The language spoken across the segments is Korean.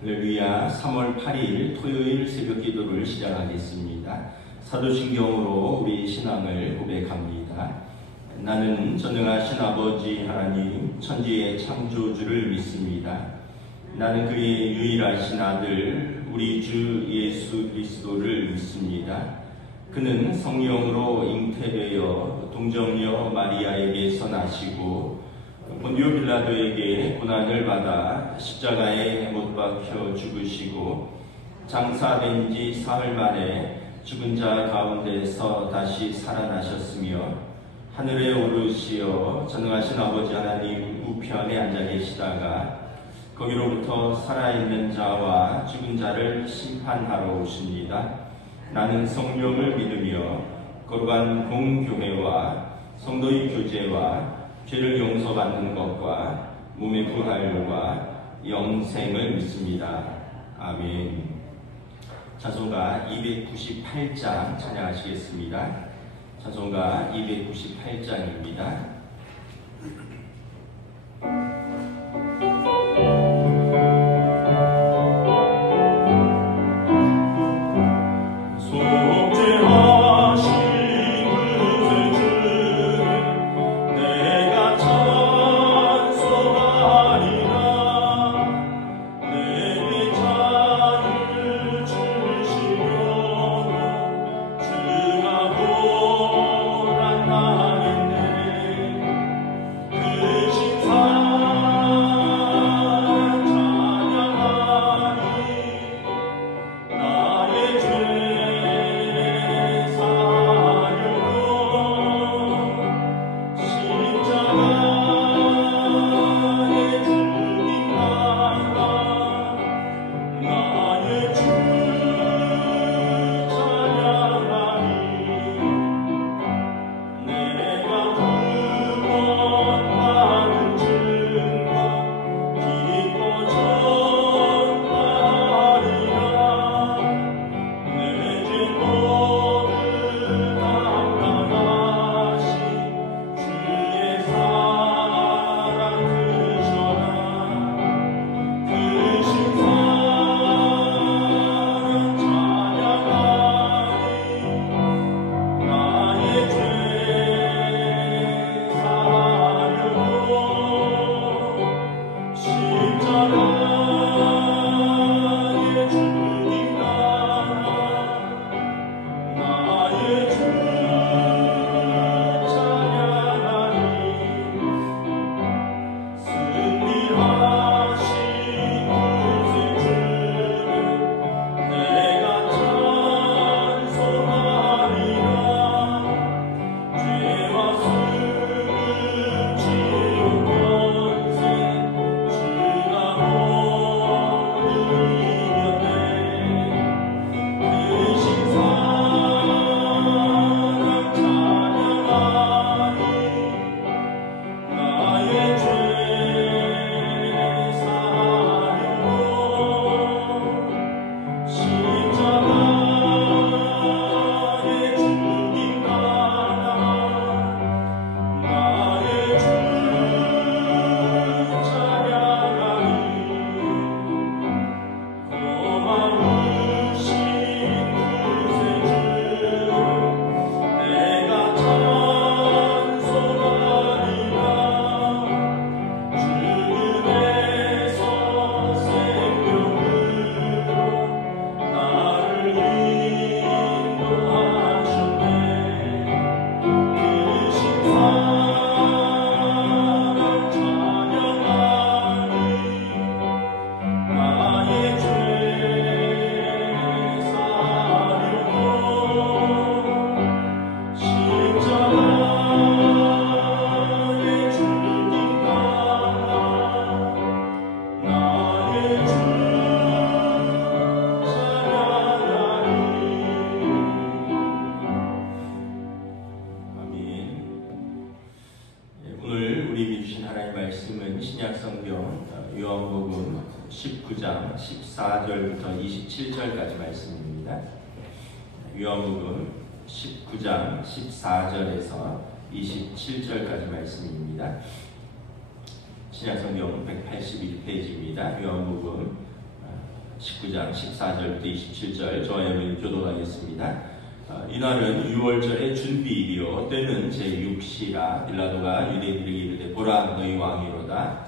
할렐루야. 3월 8일 토요일 새벽 기도를 시작하겠습니다. 사도신경으로 우리 신앙을 고백합니다. 나는 전능하신 아버지 하나님 천지의 창조주를 믿습니다. 나는 그의 유일하신 아들 우리 주 예수 그리스도를 믿습니다. 그는 성령으로 잉태되어 동정녀 마리아에게서 나시고 본디오 빌라도에게 고난을 받아 십자가에 못 박혀 죽으시고 장사된 지 사흘 만에 죽은 자 가운데서 다시 살아나셨으며 하늘에 오르시어 전능하신 아버지 하나님 우편에 앉아 계시다가 거기로부터 살아있는 자와 죽은 자를 심판하러 오십니다. 나는 성령을 믿으며 거룩한 공교회와 성도의 교제와 죄를 용서받는 것과 몸의 부활과 영생을 믿습니다. 아멘. 찬송가 298장 찬양하시겠습니다. 찬송가 298장입니다. 요한복음 19장 14절부터 27절까지 말씀입니다. 요한복음 19장 14절에서 27절까지 말씀입니다. 신약성경 181페이지입니다. 요한복음 19장 14절부터 27절 저와 여러분이 교독하겠습니다. 이날은 유월절의 준비일이요 때는 제6시라 빌라도가 유대인들에게 이르되 보라 너희 왕이로다.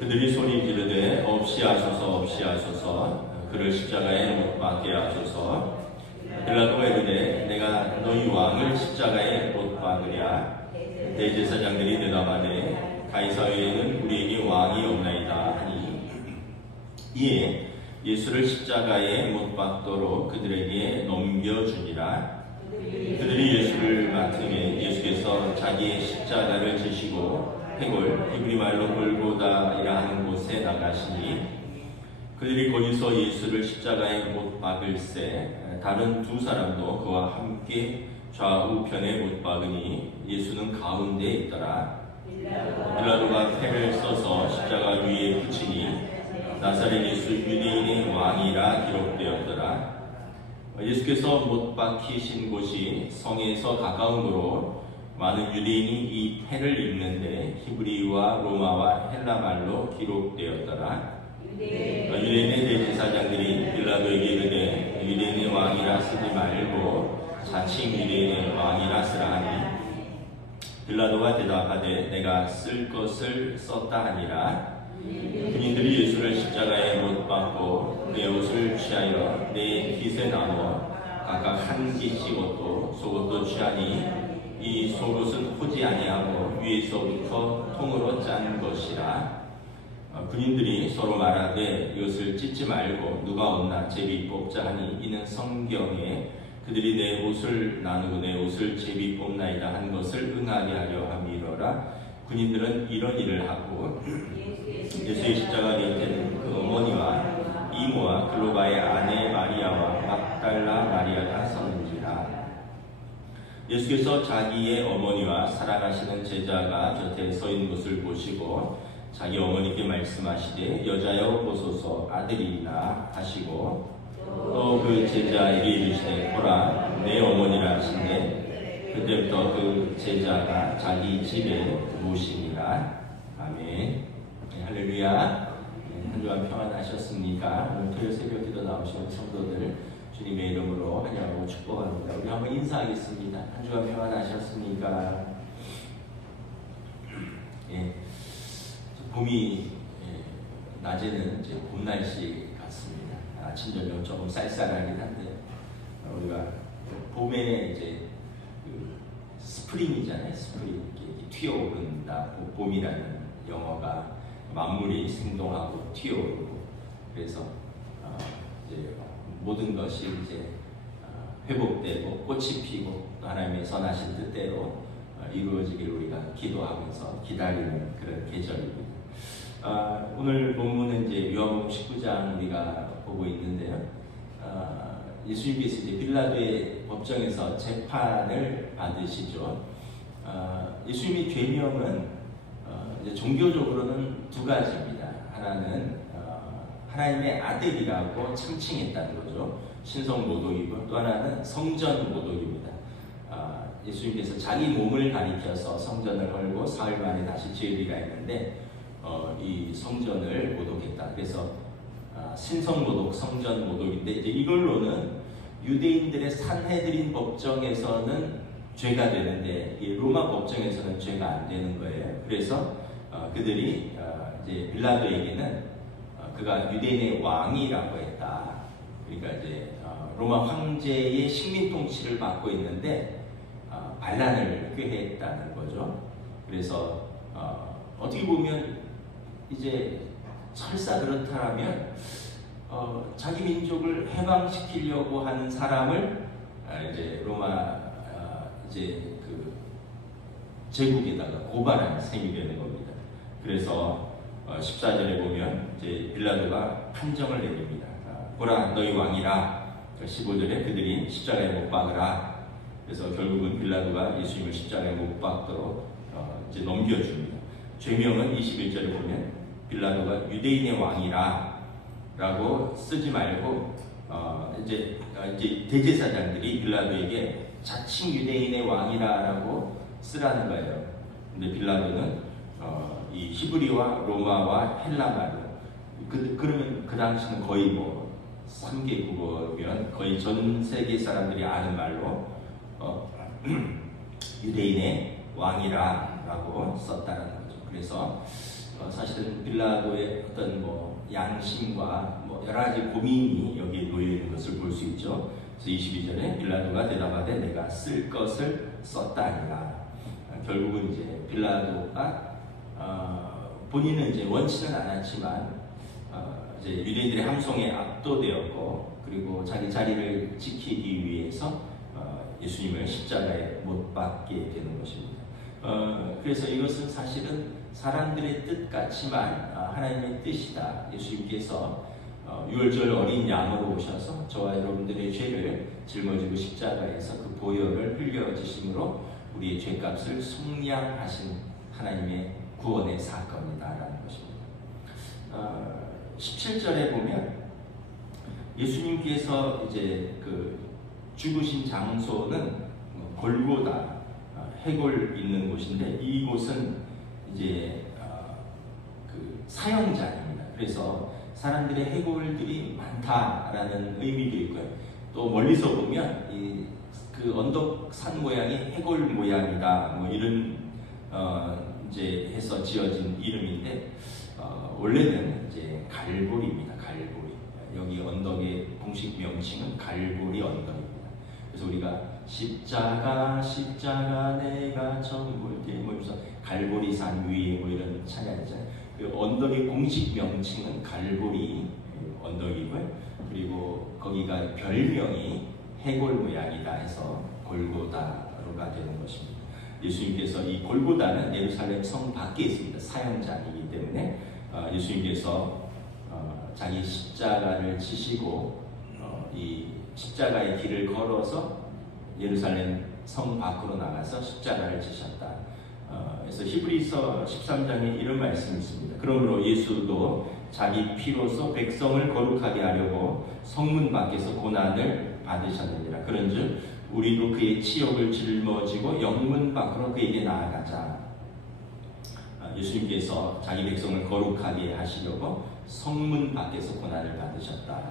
그들이 소리 지르되 없이 하소서 없이 하소서 그를 십자가에 못 박게 하소서. 빌라도가 이르되 내가 너희 왕을 십자가에 못 박으랴. 대제사장들이 대답하되 가이사 외에는 우리에게 왕이 없나이다 하니 이에 예수를 십자가에 못 박도록 그들에게 넘겨주니라. 그들이 예수를 맡으매 예수께서 자기의 십자가를 지시고 해골 히브리 말로 골고다이라 하는 곳에 나가시니 그들이 거기서 예수를 십자가에 못 박을새 다른 두 사람도 그와 함께 좌우편에 못 박으니 예수는 가운데에 있더라. 빌라도가 패를 써서 십자가 위에 붙이니 나사렛 예수 유대인의 왕이라 기록되었더라. 예수께서 못 박히신 곳이 성에서 가까운 도로 많은 유대인이 이 패를 읽는데 히브리와 로마와 헬라말로 기록되었더라. 유대인의 대제사장들이 빌라도에게 이르되 유대인의 왕이라 쓰지 말고 자칭 유대인의 왕이라 쓰라 하니 빌라도가 대답하되 내가 쓸 것을 썼다 하니라. 군인들이 예수를 십자가에 못 박고 내 옷을 취하여 내 깃에 나누어 각각 한 깃씩 얻고 속옷도 취하니 이 속옷은 호지 아니하고 위에서부터 통으로 짠 것이라. 군인들이 서로 말하되 이것을 찢지 말고 누가 없나 제비 뽑자 하니 이는 성경에 그들이 내 옷을 나누고 내 옷을 제비 뽑나이다 한 것을 응하게 하려 함이로라. 군인들은 이런 일을 하고 예수의 십자가 곁에는 그 어머니와 이모와 글로바의 아내 마리아와 막달라 마리아가 서는지라. 예수께서 자기의 어머니와 사랑하시는 제자가 곁에 서 있는 것을 보시고 자기 어머니께 말씀하시되 여자여 보소서 아들이나 하시고 또 그 제자에게 이르시되 보라 내 어머니라 하시되 그때부터 그 제자가 자기 집에 모시니라. 아멘. 네, 할렐루야. 네, 한 주간 평안하셨습니까? 오늘 토요일 새벽 기도 나오신 성도들 주님의 이름으로 환영하고 축복합니다. 우리 한번 인사하겠습니다. 한 주간 평안하셨습니까? 예. 봄이 낮에는 이제 봄 날씨 같습니다. 아침 저녁 조금 쌀쌀하긴 한데 우리가 봄에 이제 그 스프링이잖아요. 스프링 이렇게 튀어오른다. 봄이라는 영어가 만물이 생동하고 튀어오르고 그래서 이제 모든 것이 이제 회복되고 꽃이 피고 또 하나님의 선하신 뜻대로 이루어지길 우리가 기도하면서 기다리는 그런 계절입니다. 오늘 본문은 이제 요한복음 19장 우리가 보고 있는데요. 예수님께서 이제 빌라도의 법정에서 재판을 받으시죠. 예수님의 죄명은 이제 종교적으로는 두 가지입니다. 하나는 하나님의 아들이라고 참칭했다는 거죠. 신성 모독이고 또 하나는 성전 모독입니다. 예수님께서 자기 몸을 가리켜서 성전을 헐고 사흘 만에 다시 지으리라 했는데 이 성전을 모독했다. 그래서 신성 모독, 성전 모독인데 이제 이걸로는 유대인들의 산헤드린 법정에서는 죄가 되는데 이 로마 법정에서는 죄가 안 되는 거예요. 그래서 그들이 이제 빌라도에게는 그가 유대인의 왕이라고 했다. 그러니까 이제 로마 황제의 식민 통치를 받고 있는데 반란을 꾀했다는 거죠. 그래서 어떻게 보면 이제 설사 그렇다면 자기 민족을 해방시키려고 하는 사람을 이제 로마 이제 그 제국에다가 고발하는 셈이 되는 겁니다. 그래서 14절에 보면 이제 빌라도가 판정을 내립니다. 보라 너희 왕이라. 15절에 그들이 십자가에 못 박으라. 그래서 결국은 빌라도가 예수님을 십자가에 못 박도록 이제 넘겨줍니다. 죄명은 21절에 보면 빌라도가 유대인의 왕이라 라고 쓰지 말고 이제 대제사장들이 빌라도에게 자칭 유대인의 왕이라 라고 쓰라는 거예요. 근데 빌라도는 이 히브리와 로마와 헬라말로 그러면 그 당시는 거의 뭐 3개국어면 거의 전 세계 사람들이 아는 말로 유대인의 왕이라고 썼다는 거죠. 그래서 사실은 빌라도의 어떤 뭐 양심과 뭐 여러 가지 고민이 여기에 놓여 있는 것을 볼 수 있죠. 그래서 22절에 빌라도가 대답하되 내가 쓸 것을 썼다 아니라. 결국은 이제 빌라도가 본인은 이제 원치는 않았지만 이제 유대인들의 함성에 압도되었고, 그리고 자기 자리를 지키기 위해서 예수님을 십자가에 못 박게 되는 것입니다. 그래서 이것은 사실은 사람들의 뜻 같지만 하나님의 뜻이다. 예수님께서 유월절 어린 양으로 오셔서 저와 여러분들의 죄를 짊어지고 십자가에서 그 보혈을 흘려주심으로 우리의 죄값을 속량하신 하나님의 구원의 사건이다라는 것입니다. 17절에 보면 예수님께서 이제 그 죽으신 장소는 골고다, 해골 있는 곳인데, 이곳은 이제 그 사형장입니다. 그래서 사람들의 해골들이 많다라는 의미도 있고요. 또 멀리서 보면 그 언덕산 모양이 해골 모양이다, 뭐 이런 이제 해서 지어진 이름인데, 원래는 이제 갈보리입니다. 갈보리. 여기 언덕의 공식 명칭은 갈보리 언덕입니다. 그래서 우리가 십자가 내가 처음 볼 때 뭐 갈보리산 위에 뭐 이런 찬양이잖아요. 그 언덕의 공식 명칭은 갈보리 언덕이고요. 그리고 거기가 별명이 해골 모양이다 해서 골고다로가 되는 것입니다. 예수님께서 이 골고다는 예루살렘 성 밖에 있습니다. 사형장이기 때문에 예수님께서 자기 십자가를 지시고 이 십자가의 길을 걸어서 예루살렘 성 밖으로 나가서 십자가를 지셨다. 그래서 히브리서 13장에 이런 말씀이 있습니다. 그러므로 예수도 자기 피로서 백성을 거룩하게 하려고 성문 밖에서 고난을 받으셨느니라. 그런즉 우리도 그의 치욕을 짊어지고 영문 밖으로 그에게 나아가자. 예수님께서 자기 백성을 거룩하게 하시려고 성문 밖에서 고난을 받으셨다.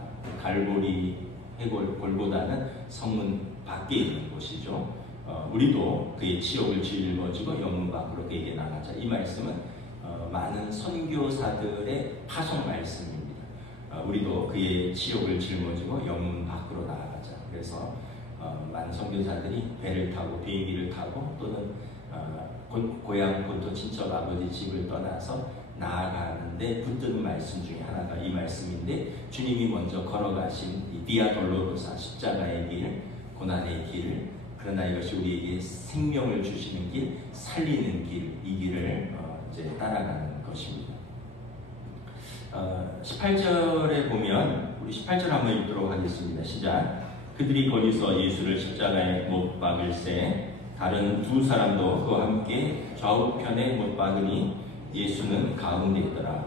갈보리 해골 골고다는 성문 밖에 있는 곳이죠. 우리도 그의 치욕을 짊어지고 영문 밖으로 그에게 나가자. 이 말씀은 많은 선교사들의 파송 말씀입니다. 우리도 그의 치욕을 짊어지고 영문 밖으로 나아가자. 그래서 많은 선교사들이 배를 타고 비행기를 타고 또는 고향 본토 친척 아버지 집을 떠나서 나아가는데 붙드는 말씀 중에 하나가 이 말씀인데, 주님이 먼저 걸어가신 이 비아 돌로로사 십자가의 길, 고난의 길, 그러나 이것이 우리에게 생명을 주시는 길, 살리는 길, 이 길을 이제 따라가는 것입니다. 18절에 보면, 우리 18절 한번 읽도록 하겠습니다. 시작. 그들이 거기서 예수를 십자가에 못 박을새 다른 두 사람도 그와 함께 좌우편에 못 박으니 예수는 가운데 있더라.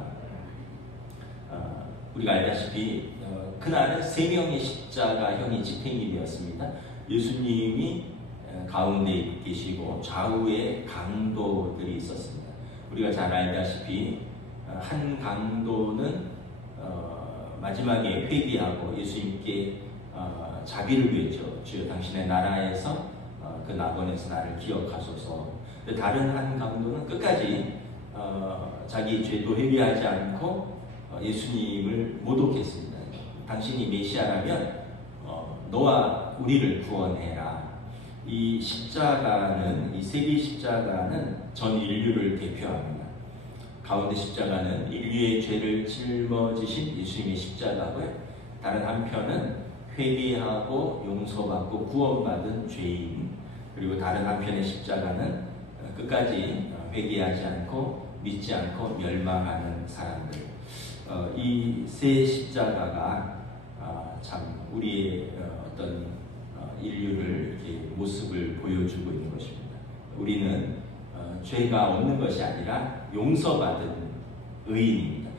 우리가 알다시피 그날은 3명의 십자가형이 집행이 되었습니다. 예수님이 가운데 계시고 좌우에 강도들이 있었습니다. 우리가 잘 알다시피 한 강도는 마지막에 회개하고 예수님께 자비를 구했죠. 주여 당신의 나라에서 그 낙원에서 나를 기억하소서. 다른 한 강도는 끝까지 자기 죄도 회개하지 않고 예수님을 모독했습니다. 당신이 메시아라면 너와 우리를 구원해라. 이 십자가는, 이 세계 십자가는 전 인류를 대표합니다. 가운데 십자가는 인류의 죄를 짊어지신 예수님의 십자가고요. 다른 한편은 회개하고 용서받고 구원받은 죄인, 그리고 다른 한편의 십자가는 끝까지 회개하지 않고 믿지 않고 멸망하는 사람들. 이 세 십자가가 참 우리의 어떤 인류를 이렇게 모습을 보여주고 있는 것입니다. 우리는 죄가 없는 것이 아니라 용서받은 의인입니다.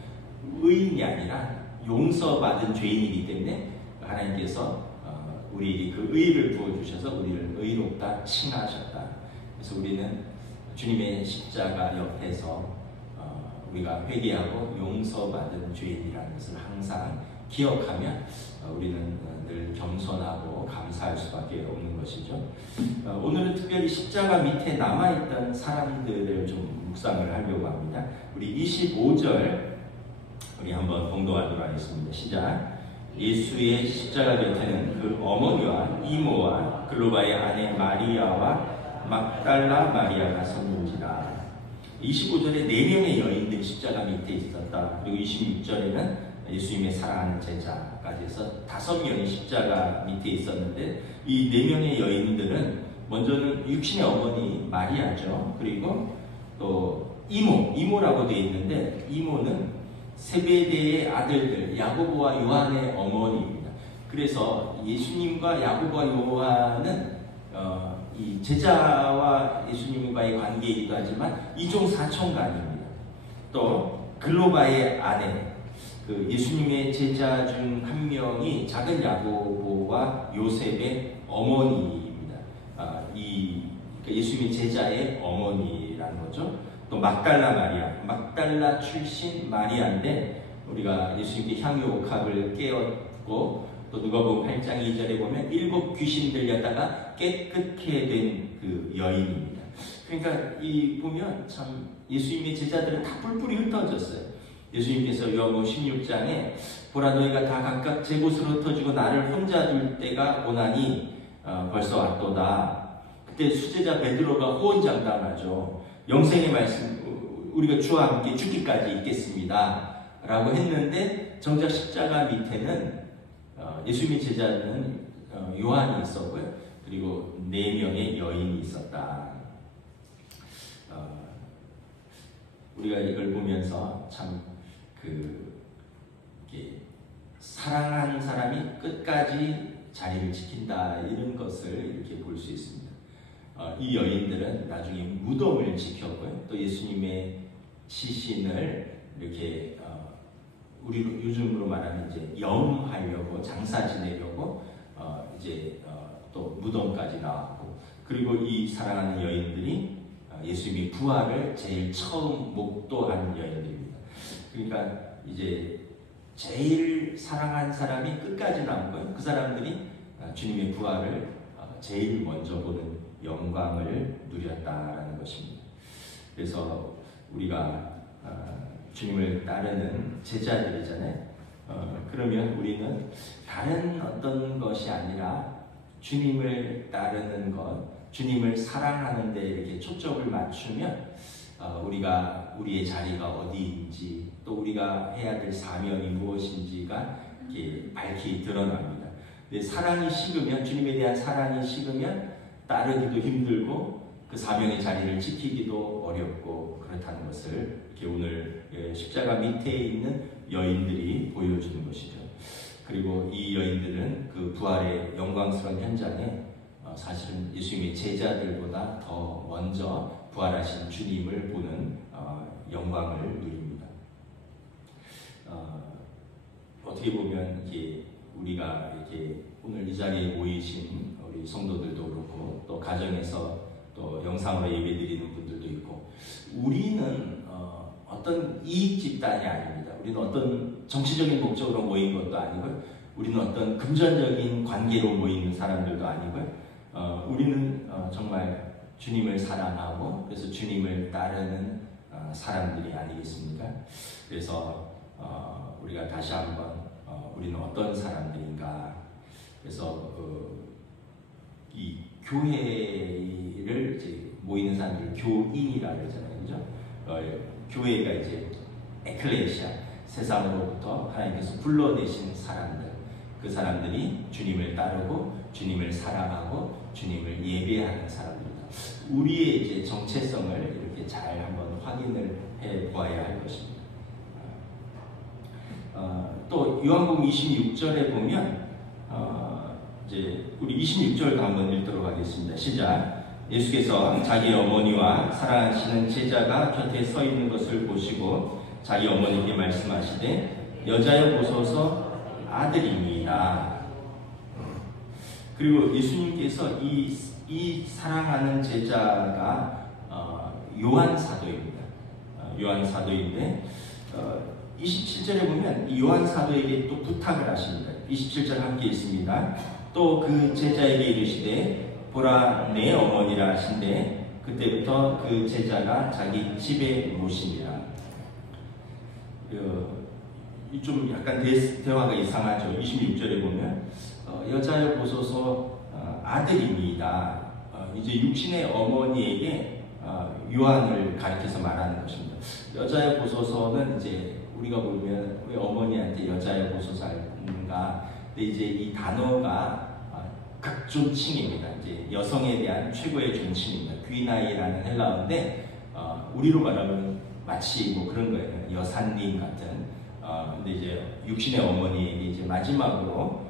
의인이 아니라 용서받은 죄인이기 때문에 하나님께서 우리에게 그 의를 부어주셔서 우리를 의롭다 칭하셨다. 그래서 우리는 주님의 십자가 옆에서 우리가 회개하고 용서받은 죄인이라는 것을 항상 기억하면 우리는 늘 겸손하고 감사할 수밖에 없는 것이죠. 오늘은 특별히 십자가 밑에 남아있던 사람들을 좀 묵상을 하려고 합니다. 우리 25절 우리 한번 봉독하도록 하겠습니다. 시작. 예수의 십자가 곁에는 그 어머니와 이모와 글로바의 아내 마리아와 막달라 마리아가 섰는지라. 25절에 4명의 여인들이 십자가 밑에 있었다. 그리고 26절에는 예수님의 사랑하는 제자까지 해서 5명이 십자가 밑에 있었는데, 이 4명의 여인들은 먼저는 육신의 어머니 마리아죠. 그리고 또 이모라고 되어 있는데, 이모는 세베대의 아들들 야고보와 요한의 어머니입니다. 그래서 예수님과 야고보와 요한은 이 제자와 예수님과의 관계이기도 하지만 이종 사촌간입니다. 또 글로바의 아내, 그 예수님의 제자 중 한 명이 작은 야고보와 요셉의 어머니입니다. 그러니까 예수님의 제자의 어머니라는 거죠. 또 막달라 마리아, 막달라 출신 마리아인데, 우리가 예수님께 향유옥합을 깨었고, 또 누가복음 8장 2절에 보면 7 귀신 들렸다가 깨끗게 된 그 여인입니다. 그러니까 이 보면 참 예수님의 제자들은 다 뿔뿔이 흩어졌어요. 예수님께서 요한복음 16장에 보라 너희가 다 각각 제 곳으로 흩어지고 나를 혼자 둘 때가 오나니 벌써 왔도다. 그때 수제자 베드로가 호언장담하죠. 영생의 말씀 우리가 주와 함께 죽기까지 있겠습니다 라고 했는데, 정작 십자가 밑에는 예수님의 제자는 요한이 있었고요. 그리고 4명의 여인이 있었다. 우리가 이걸 보면서 참 사랑하는 사람이 끝까지 자리를 지킨다, 이런 것을 이렇게 볼 수 있습니다. 이 여인들은 나중에 무덤을 지켰고요. 또 예수님의 시신을 이렇게 우리 요즘으로 말하면 이제 염하려고, 장사 지내려고 또 무덤까지 나왔고, 그리고 이 사랑하는 여인들이 예수님의 부활을 제일 처음 목도한 여인들입니다. 그러니까 이제 제일 사랑한 사람이 끝까지 남은 거예요. 그 사람들이 주님의 부활을 제일 먼저 보는 영광을 누렸다라는 것입니다. 그래서 우리가 주님을 따르는 제자들이잖아요. 그러면 우리는 다른 어떤 것이 아니라 주님을 따르는 것, 주님을 사랑하는 데 이렇게 초점을 맞추면 우리가 우리의 자리가 어디인지, 또 우리가 해야 될 사명이 무엇인지가 이렇게 밝히 드러납니다. 근데 사랑이 식으면, 주님에 대한 사랑이 식으면 따르기도 힘들고 그 사명의 자리를 지키기도 어렵고 그렇다는 것을 이렇게 오늘 십자가 밑에 있는 여인들이 보여주는 것이죠. 그리고 이 여인들은 그 부활의 영광스러운 현장에 사실은 예수님의 제자들보다 더 먼저 부활하신 주님을 보는 영광을 누립니다. 어떻게 보면 이게 우리가 이렇게 오늘 이 자리에 모이신 우리 성도들도 그렇고, 또 가정에서 또 영상으로 예배드리는 분들도 있고, 우리는 어떤 이익 집단이 아닙니다. 우리는 어떤 정치적인 목적으로 모인 것도 아니고요. 우리는 어떤 금전적인 관계로 모이는 사람들도 아니고요. 우리는 정말 주님을 사랑하고 그래서 주님을 따르는 사람들이 아니겠습니까? 그래서 우리가 다시 한번 우리는 어떤 사람들인가, 그래서 이 교회를 이제 모이는 사람들을 교인이라고 그러잖아요, 그죠? 교회가 이제 에클레시아, 세상으로부터 하나님께서 불러내신 사람들, 그 사람들이 주님을 따르고 주님을 사랑하고 주님을 예배하는 사람들입니다. 우리의 이제 정체성을 이렇게 잘 한번 확인을 해 보아야 할 것입니다. 또 요한복음 26절에 보면 이제 우리 26절도 한번 읽도록 하겠습니다. 시작. 예수께서 자기 어머니와 사랑하시는 제자가 곁에 서 있는 것을 보시고 자기 어머니께 말씀하시되 여자여 보소서 아들입니다. 그리고 예수님께서 이 사랑하는 제자가 요한 사도입니다. 요한 사도인데 27절에 보면 이 요한 사도에게 또 부탁을 하십니다. 27절 함께 있습니다. 또 그 제자에게 이르시되 보라 내 어머니라 하신대 그때부터 그 제자가 자기 집에 모시니라. 좀 약간 대화가 이상하죠. 26절에 보면 여자여 보소서 아들입니다. 이제 육신의 어머니에게 요한을 가리켜서 말하는 것입니다. 여자여 보소서는 이제 우리가 보면 왜 어머니한테 여자여 보소서 하는가? 근데 이제 이 단어가 극존칭입니다. 이제 여성에 대한 최고의 존칭입니다. 귀나이라는 헬라어인데 우리로 말하면 마치 뭐 그런 거예요. 여사님 같은. 근데 이제 육신의 어머니에게 이제 마지막으로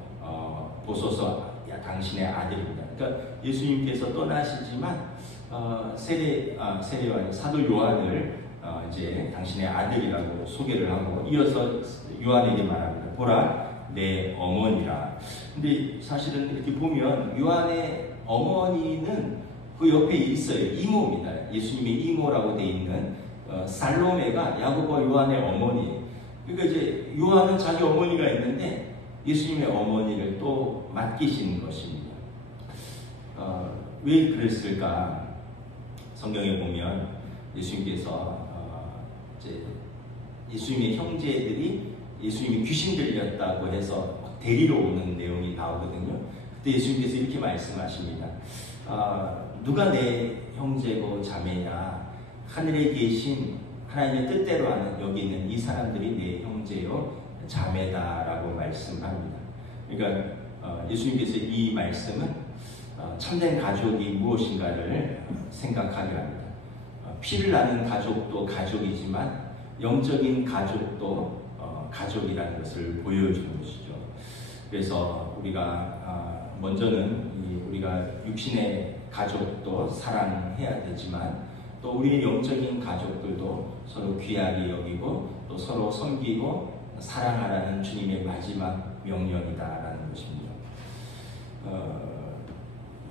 보소서 당신의 아들입니다. 그러니까 예수님께서 떠나시지만 세례와 사도 요한을 이제 당신의 아들이라고 소개를 하고 이어서 요한에게 말합니다. 보라 내 어머니라. 근데 사실은 이렇게 보면 요한의 어머니는 그 옆에 있어요. 이모입니다. 예수님의 이모라고 되어 있는 살로메가 야고보 요한의 어머니. 그러니까 이제 요한은 자기 어머니가 있는데 예수님의 어머니를 또 맡기신 것입니다. 왜 그랬을까? 성경에 보면 예수님께서 이제 예수님의 형제들이 예수님이 귀신 들렸다고 해서 데리러 오는 내용이 나오거든요. 그때 예수님께서 이렇게 말씀하십니다. 누가 내 형제고 자매냐? 하늘에 계신 하나님의 뜻대로 하는 여기 있는 이 사람들이 내 형제요 자매다라고 말씀합니다. 그러니까 예수님께서 이 말씀은 참된 가족이 무엇인가를 생각하게 합니다. 피를 나는 가족도 가족이지만 영적인 가족도 가족이라는 것을 보여주는 것이죠. 그래서 우리가 먼저는 우리가 육신의 가족도 사랑해야 되지만 또 우리의 영적인 가족들도 서로 귀하게 여기고 또 서로 섬기고 사랑하라는 주님의 마지막 명령이다라는 것입니다.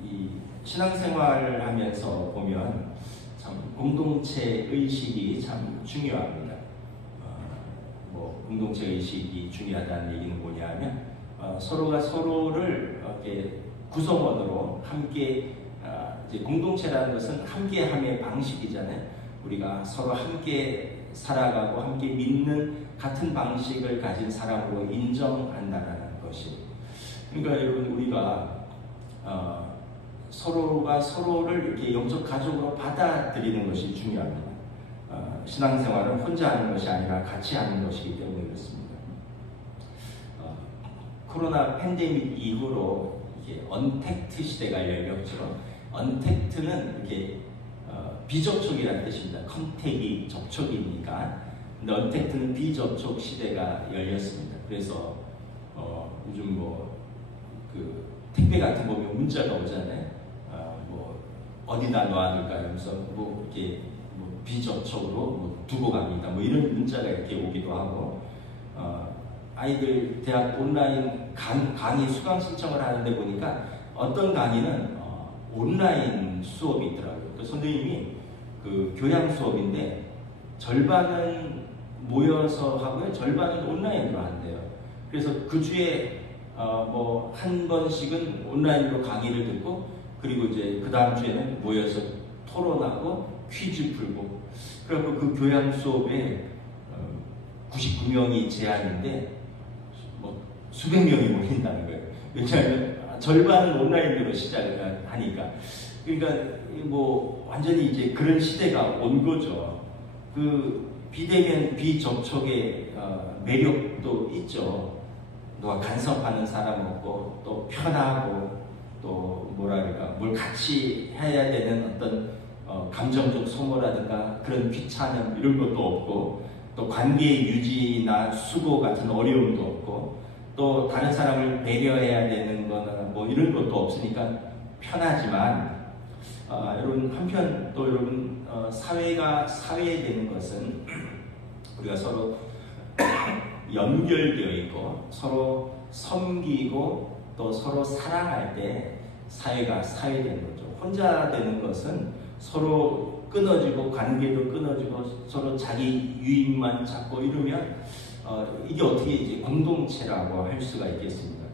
이 신앙생활을 하면서 보면 참 공동체 의식이 참 중요합니다. 공동체 의식이 중요하다는 얘기는 뭐냐면 서로가 서로를 이렇게 구성원으로 함께 이제 공동체라는 것은 함께함의 방식이잖아요. 우리가 서로 함께 살아가고 함께 믿는 같은 방식을 가진 사람으로 인정한다라는 것이. 그러니까 여러분 우리가 서로가 서로를 이렇게 영적 가족으로 받아들이는 것이 중요합니다. 신앙생활은 혼자 하는 것이 아니라 같이 하는 것이기 때문에 그렇습니다. 코로나 팬데믹 이후로 이게 언택트 시대가 열렸죠. 언택트는 이렇게 비접촉이라는 뜻입니다. 컨택이 접촉이니까. 근데 언택트는 비접촉 시대가 열렸습니다. 그래서 요즘 그 택배 같은 거 보면 문자가 오잖아요. 어디다 놔둘까 하면서 이렇게 비접촉으로 두고 갑니다. 이런 문자가 이렇게 오기도 하고, 아이들 대학 온라인 강의 수강 신청을 하는데 보니까 어떤 강의는 온라인 수업이 있더라고요. 그 선생님이 그 교양 수업인데 절반은 모여서 하고요, 절반은 온라인으로 한대요. 그래서 그 주에 한 번씩은 온라인으로 강의를 듣고, 그리고 이제 그 다음 주에는 모여서 토론하고 퀴즈 풀고. 그래서 그 교양 수업에 99명이 제한인데 수백 명이 모인다는 거예요. 왜냐하면 절반은 온라인으로 시작을 하니까. 그러니까 완전히 이제 그런 시대가 온 거죠. 그 비대면 비접촉의 매력도 있죠. 누가 간섭하는 사람 없고 또 편하고 또 뭘 같이 해야 되는 어떤 감정적 소모라든가 그런 귀찮음 이런 것도 없고, 또 관계 유지나 수고 같은 어려움도 없고, 또 다른 사람을 배려해야 되는 거나 이런 것도 없으니까 편하지만, 여러분 한편 또 여러분 사회가 사회되는 것은 우리가 서로 연결되어 있고 서로 섬기고 또 서로 사랑할 때 사회가 사회되는 거죠. 혼자 되는 것은 서로 끊어지고 관계도 끊어지고 서로 자기 유익만 찾고 이러면 이게 어떻게 이제 공동체라고 할 수가 있겠습니까?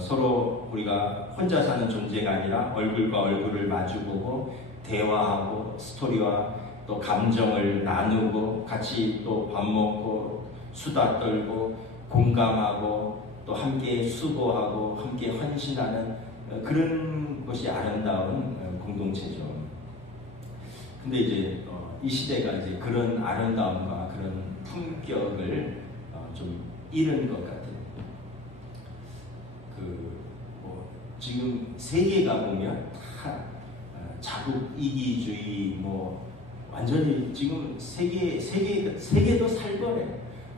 서로 우리가 혼자 사는 존재가 아니라 얼굴과 얼굴을 마주보고 대화하고 스토리와 또 감정을 나누고 같이 또 밥 먹고 수다 떨고 공감하고 또 함께 수고하고 함께 헌신하는 그런 것이 아름다운 공동체죠. 근데 이제 이 시대가 이제 그런 아름다움과 그런 품격을 좀 잃은 것 같아요. 지금 세계가 보면 다 자국 이기주의 완전히 지금 세계도 살벌해.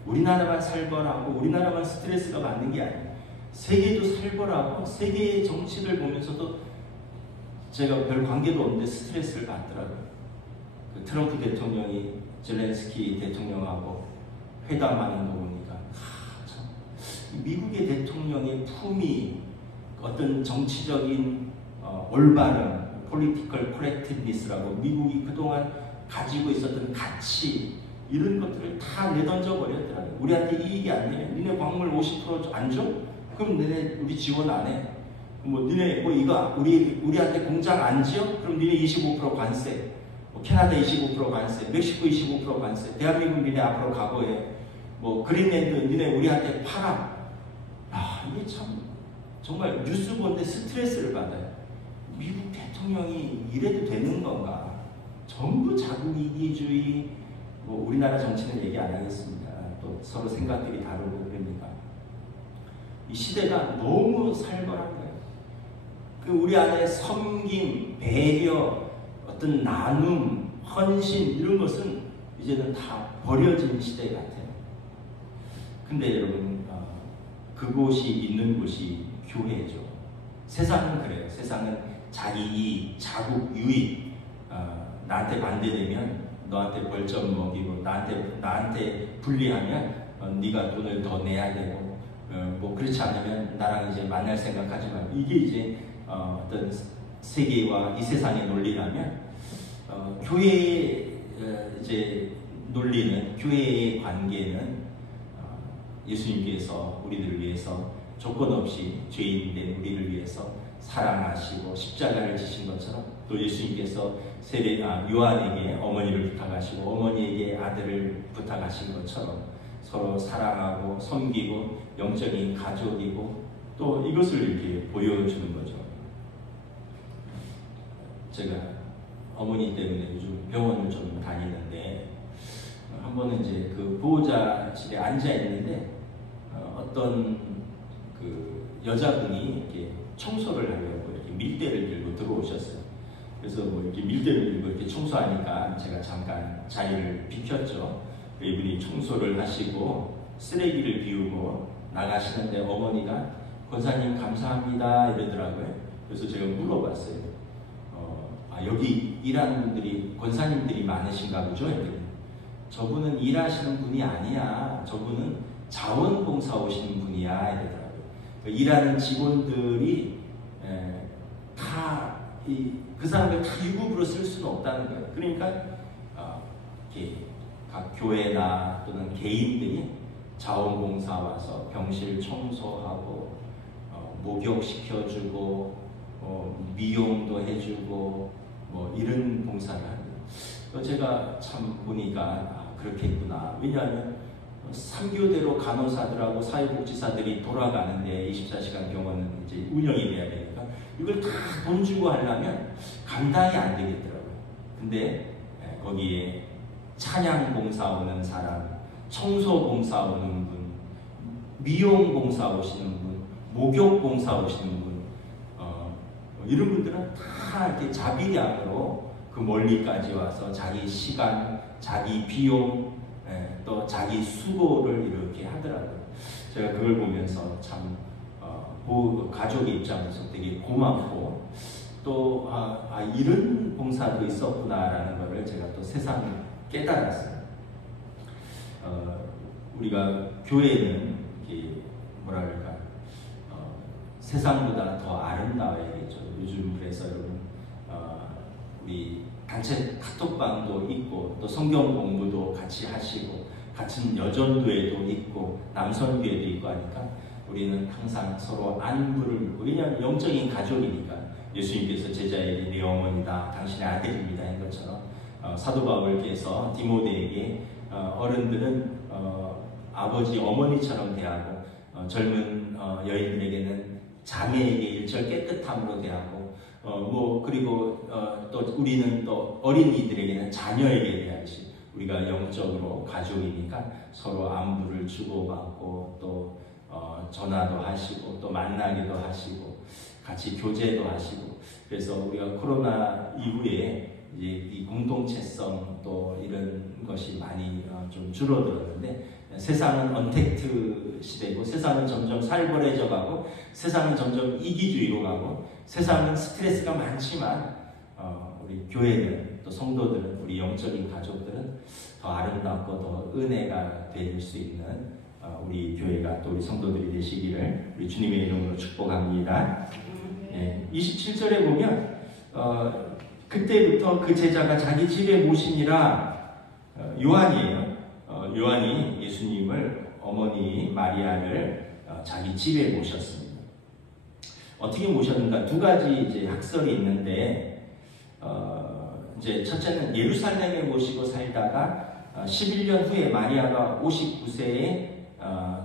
우리나라만 살벌하고 우리나라만 스트레스가 많은 게 아니에요. 세계도 살벌하고 세계의 정치를 보면서도 제가 별 관계도 없는데 스트레스를 받더라고요. 그 트럼프 대통령이 젤렌스키 대통령하고 회담하는 거 보니까 참 미국의 대통령의 품위, 어떤 정치적인 올바름, political correctness라고 미국이 그동안 가지고 있었던 가치 이런 것들을 다 내던져 버렸더라고요. 우리한테 이익이 안 돼. 니네 광물 50% 안 줘? 그럼 니네 우리 지원 안 해. 니네 이거 우리한테 공장 안 지어? 그럼 니네 25% 관세. 캐나다 25% 관세, 멕시코 25% 관세, 대한민국 니네 앞으로 각오해. 그린랜드 니네 우리한테 팔아. 이게 참 정말 뉴스 보는데 스트레스를 받아요. 미국 대통령이 이래도 되는 건가? 전부 자국 이기주의. 우리나라 정치는 얘기 안 하겠습니다. 또 서로 생각들이 다르고 그러니까 이 시대가 너무 살벌한 거예요. 우리 안에 섬김, 배려, 어떤 나눔, 헌신 이런 것은 이제는 다 버려진 시대 같아요. 근데 여러분 그곳이 있는 곳이 교회죠. 세상은 그래요. 세상은 자기 이익, 자국 유익, 나한테 반대되면 너한테 벌점 먹이고 나한테 불리하면 네가 돈을 더 내야 되고 그렇지 않으면 나랑 이제 만날 생각하지 말고 이게 이제 어떤 세계와 이 세상의 논리라면 교회의 이제 논리는 교회의 관계는 예수님께서 우리들을 위해서 조건 없이 죄인된 우리를 위해서 사랑하시고 십자가를 지신 것처럼 또 예수님께서 요한에게 어머니를 부탁하시고 어머니에게 아들을 부탁하신 것처럼 서로 사랑하고 섬기고 영적인 가족이고 또 이것을 이렇게 보여주는 거죠. 제가 어머니 때문에 요즘 병원을 좀 다니는데 한 번은 이제 그 보호자실에 앉아 있는데 어떤 그 여자분이 이렇게 청소를 하려고 이렇게 밀대를 들고 들어오셨어요. 그래서 이렇게 밀대를 들고 이렇게 청소하니까 제가 잠깐 자리를 비켰죠. 이분이 청소를 하시고 쓰레기를 비우고 나가시는데 어머니가 권사님 감사합니다 이러더라고요. 그래서 제가 물어봤어요. 여기 일하는 분들이 권사님들이 많으신가 보죠? 저분은 일하시는 분이 아니야. 저분은 자원봉사 오시는 분이야 이러더라고요. 일하는 직원들이 다 그 사람들 다 유급으로 쓸 수는 없다는 거예요. 그러니까 각 교회나 또는 개인들이 자원봉사 와서 병실 청소하고 목욕시켜주고 미용도 해주고 이런 봉사를 합니다. 제가 참 보니까 그렇겠구나. 왜냐하면 3교대로 간호사들하고 사회복지사들이 돌아가는데 24시간 병원은 이제 운영이 돼야 되니까 이걸 다 돈 주고 하려면 감당이 안 되겠더라고요. 근데 거기에 찬양 봉사 오는 사람, 청소 봉사 오는 분, 미용 봉사 오시는 분, 목욕 봉사 오시는 분, 이런 분들은 다 이렇게 자비량으로 그 멀리까지 와서 자기 시간, 자기 비용, 또 자기 수고를 이렇게 하더라고요. 제가 그걸 보면서 참 가족의 입장에서 되게 고맙고 또 이런 봉사도 있었구나라는 것을 제가 또 새삼 깨달았어요. 우리가 교회는 이렇게 뭐랄까 세상보다 더 아름다워야겠죠. 요즘 그래서 여러분 우리 단체 카톡방도 있고 또 성경 공부도 같이 하시고 같은 여전도에도 있고 남선교회도 있고 하니까 우리는 항상 서로 안부를, 왜냐하면 영적인 가족이니까 예수님께서 제자에게 네 어머니다, 당신의 아들입니다 한 것처럼 사도 바울께서 디모데에게 어른들은 아버지, 어머니처럼 대하고 젊은 여인들에게는 자매에게 일절 깨끗함으로 대하고 그리고 또 우리는 또 어린이들에게는 자녀에게 대하듯이 우리가 영적으로 가족이니까 서로 안부를 주고받고 또 전화도 하시고 또 만나기도 하시고 같이 교제도 하시고 그래서 우리가 코로나 이후에 이제 이 공동체성 또 이런 것이 많이 좀 줄어들었는데 세상은 언택트 시대고 세상은 점점 살벌해져 가고 세상은 점점 이기주의로 가고 세상은 스트레스가 많지만 우리 교회는 또 성도들은 우리 영적인 가족들은 더 아름답고 더 은혜가 될 수 있는 우리 교회가 또 우리 성도들이 되시기를 우리 주님의 이름으로 축복합니다. 27절에 보면 그때부터 그 제자가 자기 집에 모시니라 요한이에요. 요한이 예수님을 어머니 마리아를 자기 집에 모셨습니다. 어떻게 모셨는가 두 가지 이제 학설이 있는데 이제 첫째는 예루살렘에 모시고 살다가 11년 후에 마리아가 59세에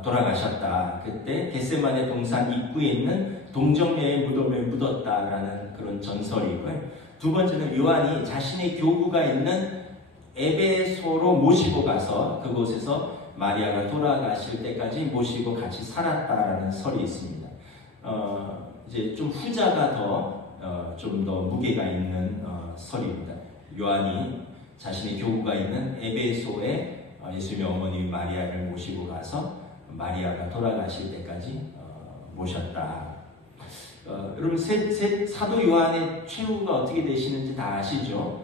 돌아가셨다. 그때 겟세마네 동산 입구에 있는 동정녀의 무덤에 묻었다라는 그런 전설이고요. 두 번째는 요한이 자신의 교구가 있는 에베소로 모시고 가서 그곳에서 마리아가 돌아가실 때까지 모시고 같이 살았다라는 설이 있습니다. 이제 좀 후자가 좀 더 무게가 있는 설입니다. 요한이 자신의 교구가 있는 에베소에 예수님의 어머니 마리아를 모시고 가서 마리아가 돌아가실 때까지 모셨다. 여러분 사도 요한의 최후가 어떻게 되시는지 다 아시죠?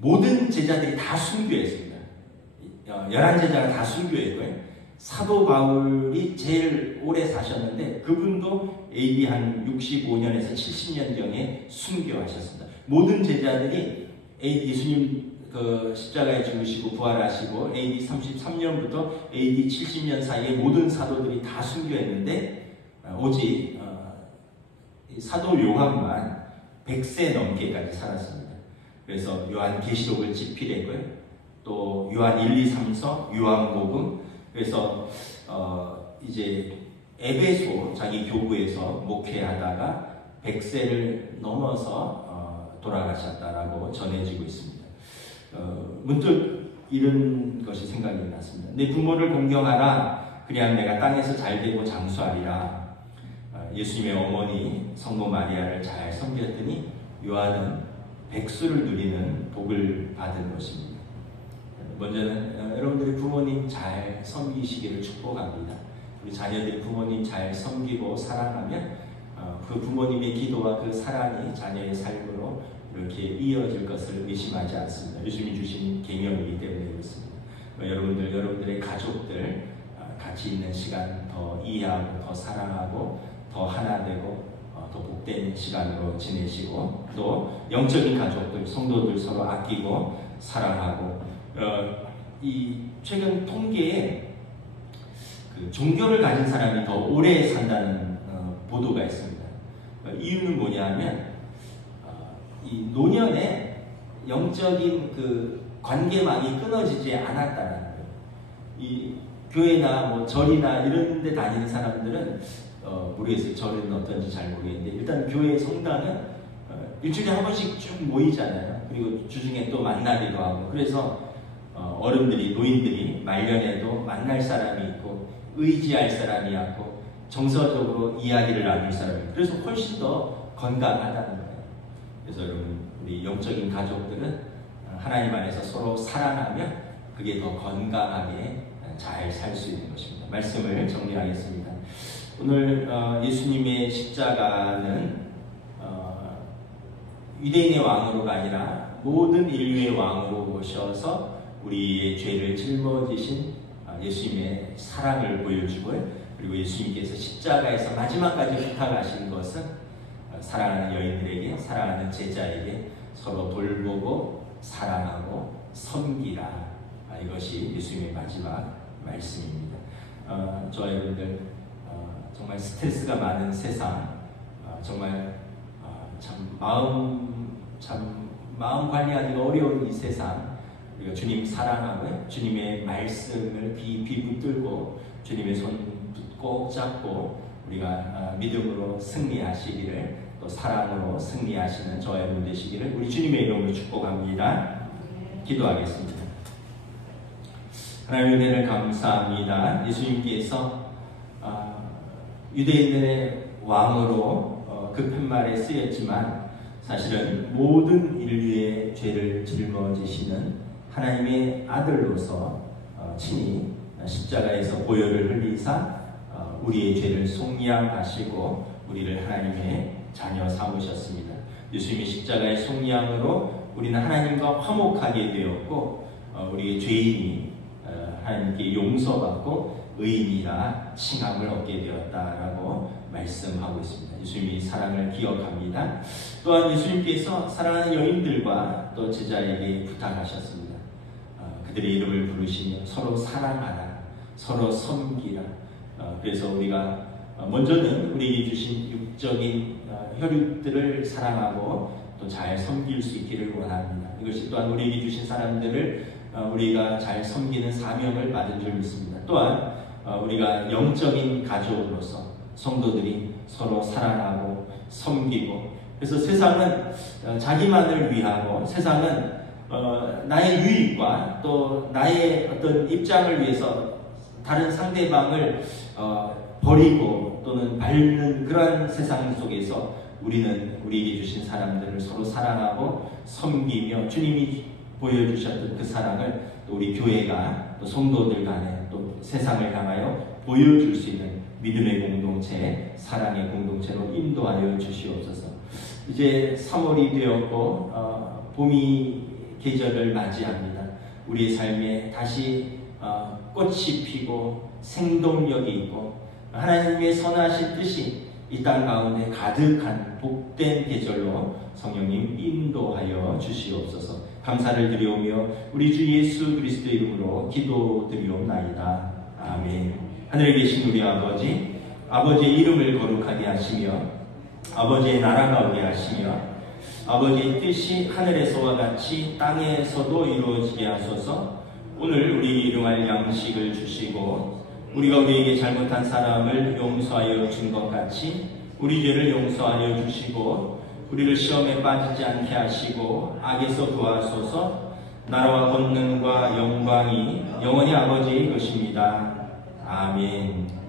모든 제자들이 다 순교했습니다. 11제자가 다 순교했고요. 사도 바울이 제일 오래 사셨는데 그분도 AD 한 65년에서 70년경에 순교하셨습니다. 모든 제자들이 예수님 십자가에 죽으시고 부활하시고 AD 33년부터 AD 70년 사이에 모든 사도들이 다 순교했는데 오직 사도 요한만 100세 넘게까지 살았습니다. 그래서 요한 계시록을 집필했고요. 또 요한 1, 2, 3서, 요한복음. 그래서 이제 에베소 자기 교구에서 목회하다가 100세를 넘어서 돌아가셨다라고 전해지고 있습니다. 문득 이런 것이 생각이 났습니다. 내 부모를 공경하라. 그래야 내가 땅에서 잘되고 장수하리라. 예수님의 어머니 성모 마리아를 잘 섬겼더니 요한은 백수를 누리는 복을 받은 것입니다. 먼저는 여러분들이 부모님 잘 섬기시기를 축복합니다. 우리 자녀들이 부모님 잘 섬기고 사랑하면 그 부모님의 기도와 그 사랑이 자녀의 삶으로 이렇게 이어질 것을 의심하지 않습니다. 예수님이 주신 계명이기 때문에 그렇습니다. 여러분들의 가족들 같이 있는 시간 더 이해하고 더 사랑하고 더 하나 되고 더 복된 시간으로 지내시고 또 영적인 가족들, 성도들 서로 아끼고 사랑하고 이 최근 통계에 그 종교를 가진 사람이 더 오래 산다는 보도가 있습니다. 이유는 뭐냐면 이 노년에 영적인 그 관계망이 끊어지지 않았다는 거예요. 이 교회나 뭐 절이나 이런 데 다니는 사람들은 모르겠어요. 절은 어떤지 잘 모르겠는데 일단 교회 성당은 일주일에 한 번씩 쭉 모이잖아요. 그리고 주중에 또 만나기도 하고 그래서 어른들이 노인들이 말년에도 만날 사람이 있고 의지할 사람이 있고 정서적으로 이야기를 나눌 사람이 있고 그래서 훨씬 더 건강하다는 거예요. 그래서 여러분 우리 영적인 가족들은 하나님 안에서 서로 사랑하면 그게 더 건강하게 잘 살 수 있는 것입니다. 말씀을 정리하겠습니다. 오늘 예수님의 십자가는 유대인의 왕으로가 아니라 모든 인류의 왕으로 모셔서 우리의 죄를 짊어지신 예수님의 사랑을 보여주고요. 그리고 예수님께서 십자가에서 마지막까지 부탁하신 것은 사랑하는 여인들에게, 사랑하는 제자에게 서로 돌보고 사랑하고 섬기라. 이것이 예수님의 마지막 말씀입니다. 저와 여러분들 정말 스트레스가 많은 세상, 정말 마음 관리하기가 어려운 이 세상, 우리가 주님 사랑하고 주님의 말씀을 깊이 붙들고 주님의 손 꼭 잡고 우리가 믿음으로 승리하시기를, 또 사랑으로 승리하시는 저와 여러분 되시기를 우리 주님의 이름으로 축복합니다. 기도하겠습니다. 하나님 은혜를 감사합니다. 예수님께서 유대인들의 왕으로 그 팻말에 쓰였지만 사실은 모든 인류의 죄를 짊어지시는 하나님의 아들로서 친히 십자가에서 보혈을 흘리사 우리의 죄를 속량하시고 우리를 하나님의 자녀 삼으셨습니다. 예수님이 십자가의 속량으로 우리는 하나님과 화목하게 되었고 우리의 죄인이 하나님께 용서받고 의인이라 칭함을 얻게 되었다라고 말씀하고 있습니다. 예수님이 사랑을 기억합니다. 또한 예수님께서 사랑하는 여인들과 또 제자에게 부탁하셨습니다. 그들의 이름을 부르시며 서로 사랑하라, 서로 섬기라. 그래서 우리가 먼저는 우리에게 주신 육적인 혈육들을 사랑하고 또 잘 섬길 수 있기를 원합니다. 이것이 또한 우리에게 주신 사람들을 우리가 잘 섬기는 사명을 받은 줄 믿습니다. 또한 우리가 영적인 가족으로서 성도들이 서로 사랑하고 섬기고, 그래서 세상은 자기만을 위하고 세상은 나의 유익과 또 나의 어떤 입장을 위해서 다른 상대방을 버리고 또는 밟는 그러한 세상 속에서 우리는 우리에게 주신 사람들을 서로 사랑하고 섬기며 주님이 보여주셨던 그 사랑을 또 우리 교회가 또 성도들 간에 또 세상을 향하여 보여줄 수 있는 믿음의 공동체, 사랑의 공동체로 인도하여 주시옵소서. 이제 3월이 되었고 봄이 계절을 맞이합니다. 우리의 삶에 다시 꽃이 피고 생동력이 있고 하나님의 선하신 뜻이 이 땅 가운데 가득한 복된 계절로 성령님 인도하여 주시옵소서. 감사를 드리오며 우리 주 예수 그리스도의 이름으로 기도드리옵나이다. 아멘. 하늘에 계신 우리 아버지, 아버지의 이름을 거룩하게 하시며 아버지의 나라가 오게 하시며 아버지의 뜻이 하늘에서와 같이 땅에서도 이루어지게 하소서. 오늘 우리 일용할 양식을 주시고 우리가 우리에게 잘못한 사람을 용서하여 준 것 같이 우리 죄를 용서하여 주시고 우리를 시험에 빠지지 않게 하시고 악에서 구하소서. 나라와 권능과 영광이 영원히 아버지의 것입니다. 아멘.